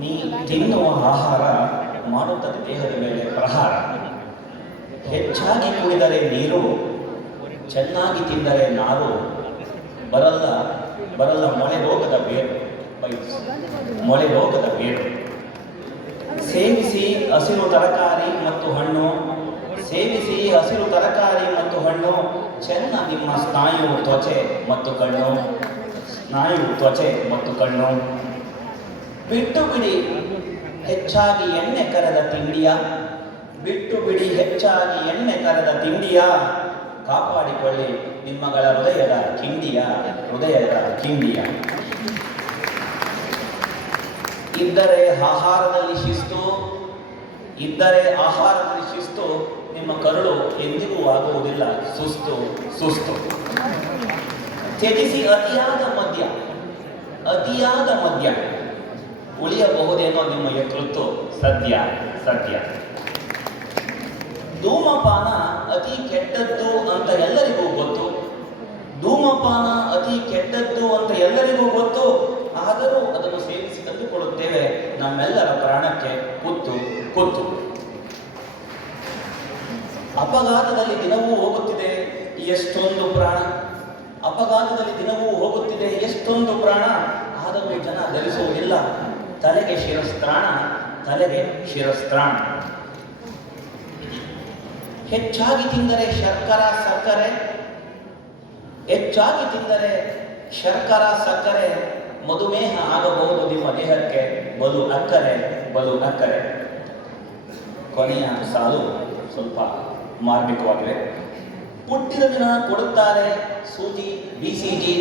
ನೀ ತಿನ್ನುವ ಆಹಾರ ಮಾಡುತ್ತದೆ ದೇಹದ ಮೇಲೆ ಪ್ರಹಾರ. ಹೆಚ್ಚಾಗಿ ಕುಡಿದರೆ ನೀರು, ಚೆನ್ನಾಗಿ ತಿಂದರೆ ನಾರು, ಬರಲ್ಲ ಬರಲ್ಲ ಮೊಳೆ ರೋಗದ ಬೇರು. ಮೊಳೆ ರೋಗದ ಬೇರು ಸೇವಿಸಿ ಹಸಿರು ತರಕಾರಿ ಮತ್ತು ಹಣ್ಣು, ಸೇವಿಸಿ ಹಸಿರು ತರಕಾರಿ ಮತ್ತು ಹಣ್ಣು, ಚೆನ್ನ ನಿಮ್ಮ ಸ್ನಾಯು, ತ್ವಚೆ ಮತ್ತು ಕಣ್ಣು. ಸ್ನಾಯು, ತ್ವಚೆ ಮತ್ತು ಕಣ್ಣು. ಬಿಟ್ಟು ಬಿಡಿ ಹೆಚ್ಚಾಗಿ ಎಣ್ಣೆ ಕರೆದ ತಿಂಡಿಯ? ಬಿಟ್ಟು ಬಿಡಿ ಹೆಚ್ಚಾಗಿ ಎಣ್ಣೆ ಕರೆದ ತಿಂಡಿಯ? ಕಾಪಾಡಿಕೊಳ್ಳಿ ನಿಮ್ಮಗಳ ಹೃದಯದ ಕಿಂಡಿಯ ಹೃದಯದ ಕಿಂಡಿಯ. ಇದ್ದರೆ ಆಹಾರದಲ್ಲಿ ಶಿಸ್ತು, ಇದ್ದರೆ ಆಹಾರದಲ್ಲಿ ಶಿಸ್ತು, ನಿಮ್ಮ ಕರುಳು ಎಂದಿಗೂ ಆಗುವುದಿಲ್ಲ. ಸುಸ್ತು ಸುಸ್ತು. ತ್ಯಜಿಸಿ ಅತಿಯಾದ ಮದ್ಯ ಅತಿಯಾದ ಮದ್ಯ. ಉಳಿಯಬಹುದೇನೋ ನಿಮ್ಮ ಯಕೃತ್ತು ಸದ್ಯ ಸದ್ಯ. ಧೂಮಪಾನ ಅತಿ ಕೆಟ್ಟದ್ದು ಅಂತ ಎಲ್ಲರಿಗೂ ಗೊತ್ತು. ಧೂಮಪಾನ ಅತಿ ಕೆಟ್ಟದ್ದು ಅಂತ ಎಲ್ಲರಿಗೂ ಗೊತ್ತು. ಆದರೂ ಅದನ್ನು ಸೇವಿಸಿ ತಂದುಕೊಳ್ಳುತ್ತೇವೆ. ನಮ್ಮೆಲ್ಲರ ಪ್ರಾಣಕ್ಕೆ ಕುತ್ತು ಕುತ್ತು. ಅಪಘಾತದಲ್ಲಿ ದಿನವೂ ಹೋಗುತ್ತಿದೆ, ಎಷ್ಟೊಂದು ಪ್ರಾಣ. ಅಪಘಾತದಲ್ಲಿ ದಿನವೂ ಹೋಗುತ್ತಿದೆ, ಎಷ್ಟೊಂದು ಪ್ರಾಣ. ಆದರೂ ಜನ ಧರಿಸುವುದಿಲ್ಲ. ತಲೆಗೆ ಶಿರಸ್ತ್ರಾಣ ತಲೆಗೆ ಶಿರಸ್ತ್ರಾಣ. ಹೆಚ್ಚಾಗಿ ತಿಂದರೆ ಶರ್ಕರ, ಸಕ್ಕರೆ. ಹೆಚ್ಚಾಗಿ ತಿಂದರೆ ಶರ್ಕರ, ಸಕ್ಕರೆ. ಮಧುಮೇಹ ಆಗಬಹುದು ನಿಮ್ಮ ದೇಹಕ್ಕೆ. ಬಲು ಅಕ್ಕರೆ ಬಲು ಅಕ್ಕರೆ. ಕೊನೆಯ ಸಾಲು ಸ್ವಲ್ಪ ಮಾರ್ಮಿಕವಾಗಿದೆ. ಹುಟ್ಟಿದ ದಿನ ಕೊಡುತ್ತಾರೆ ಸೂಜಿ, ಬಿ ಸಿ ಜಿ.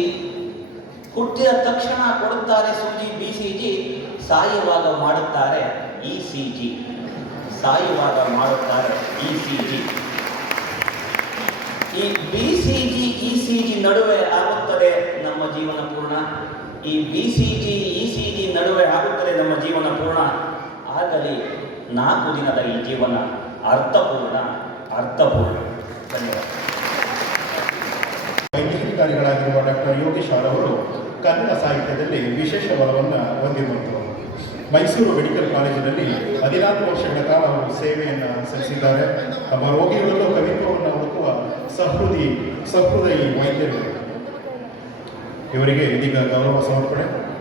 ಹುಟ್ಟಿದ ತಕ್ಷಣ ಕೊಡುತ್ತಾರೆ ಸೂಜಿ ಬಿ ಸಿ ಜಿ, ಸಾಯುವಾಗ ಮಾಡುತ್ತಾರೆ ಇ ಸಿ ಜಿ. ಸಾಯುವಾಗ ಮಾಡುತ್ತಾರೆ ಇ ಸಿ ಜಿ. ಈ B C G, E C G ನಡುವೆ ಆಗುತ್ತದೆ ನಮ್ಮ ಜೀವನ ಪೂರ್ಣ. ಈ B C G, E C G ನಡುವೆ ಆಗುತ್ತದೆ ನಮ್ಮ ಜೀವನ ಪೂರ್ಣ. ಆಗಲಿ ನಾಲ್ಕು ದಿನದ ಈ ಜೀವನ ಅರ್ಥಪೂರ್ಣ ಅರ್ಥಪೂರ್ಣ. ಧನ್ಯವಾದ. ವೈದ್ಯಾಧಿಕಾರಿಗಳಾಗಿರುವ ಡಾಕ್ಟರ್ ಯೋಗೇಶ್ ಅವರು ಕನ್ನಡ ಸಾಹಿತ್ಯದಲ್ಲಿ ವಿಶೇಷ ಬಲವನ್ನು ಹೊಂದಿರುವಂಥವರು. ಮೈಸೂರು ಮೆಡಿಕಲ್ ಕಾಲೇಜಿನಲ್ಲಿ ಹದಿನಾಲ್ಕು ವರ್ಷಗಳ ಕಾಲ ಅವರು ಸೇವೆಯನ್ನು ಸಲ್ಲಿಸಿದ್ದಾರೆ. ತಮ್ಮ ರೋಗಿಗಳಲ್ಲೂ ಕವಿತ್ವವನ್ನು ಹುಡುಕುವ ಸಹೃದಿ, ಸಹೃದಯಿ ವೈದ್ಯರು. ಇವರಿಗೆ ಇದೀಗ ಗೌರವ ಸಮರ್ಪಣೆ.